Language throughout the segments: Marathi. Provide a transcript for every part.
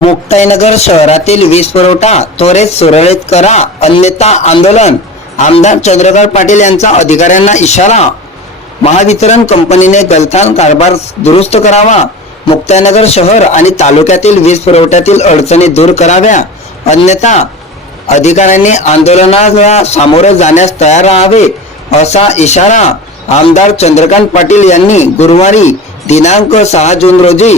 मुक्ताईनगर शहरातील वीज पुरवठा त्वरित सुरळीत करा. अन्यथा आंदोलन. आमदार चंद्रकांत पाटील यांचा अधिकाऱ्यांना इशारा. महावितरण कंपनीने गलथान कारभार दुरुस्त करावा. मुक्ताईनगर शहर आणि तालुक्यातील वीज पुरवठ्यातील अडचणी दूर कराव्या. अन्यथा अधिकाऱ्यांनी आंदोलनाला सामोरं जाण्यास तयार राहावे असा इशारा आमदार चंद्रकांत पाटील यांनी गुरुवारी दिनांक सहा जून रोजी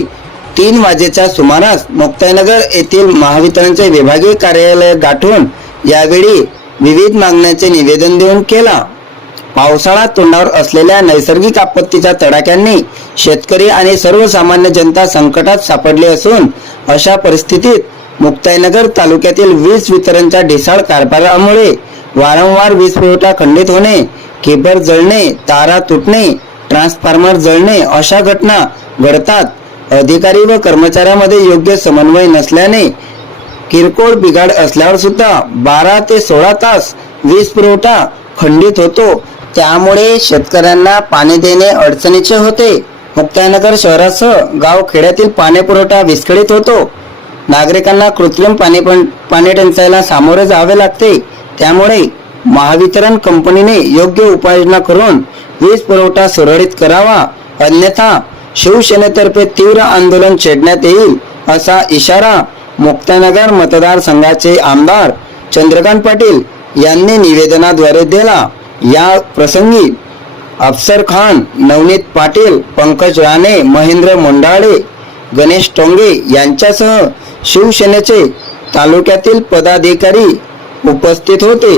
तीन वाजेच्या सुमारास मुक्ताईनगर येथील महावितरणचे विभागीय कार्यालय गाठून यावेळी विविध मागण्यांचे निवेदन देऊन केला. पावसाळा तोंडावर असलेल्या नैसर्गिक आपत्तीच्या तडाख्यांनी शेतकरी आणि सर्वसामान्य जनता संकटात सापडली असून अशा परिस्थितीत मुक्ताईनगर तालुक्यातील वीज वितरणच्या ढिसाळ कारभारामुळे वारंवार वीज पुरवठा खंडित होणे केबल जळणे तारा तुटणे ट्रान्सफॉर्मर जळणे अशा घटना घडतात. अधिकारी व कर्मचाऱ्यांमध्ये योग्य समन्वय नसल्याने किरकोळ बिघाड असल्यावर सुद्धा बारा ते सोळा तास वीज पुरवठा खंडित होतो. त्यामुळे शेतकऱ्यांना पाणी देणे अडचणीचे होते. मुक्तानगर शहरासह गाव खेड्यातील पाणी पुरवठा विस्कळीत होतो. नागरिकांना कृत्रिम पाणी पण पाणी टंचाईला सामोरे जावे लागते. त्यामुळे महावितरण कंपनीने योग्य उपाययोजना करून वीज पुरवठा सुरळीत करावा. अन्यथा शिवसेनेतर्फे तीव्र आंदोलन छेडण्यात येईल असा इशारा मुक्तानगर मतदारसंघाचे आमदार चंद्रकांत पाटील यांनी निवेदनाद्वारे दिला. या प्रसंगी अफसर खान नवनीत पाटील पंकज राणे महेंद्र मोंडाळे गणेश टोंगे यांच्यासह शिवसेनेचे तालुक्यातील पदाधिकारी उपस्थित होते.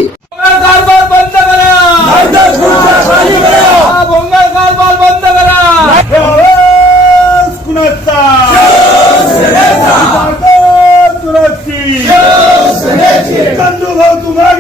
ताकद कुणाची चंदू भाऊ तुम्हाला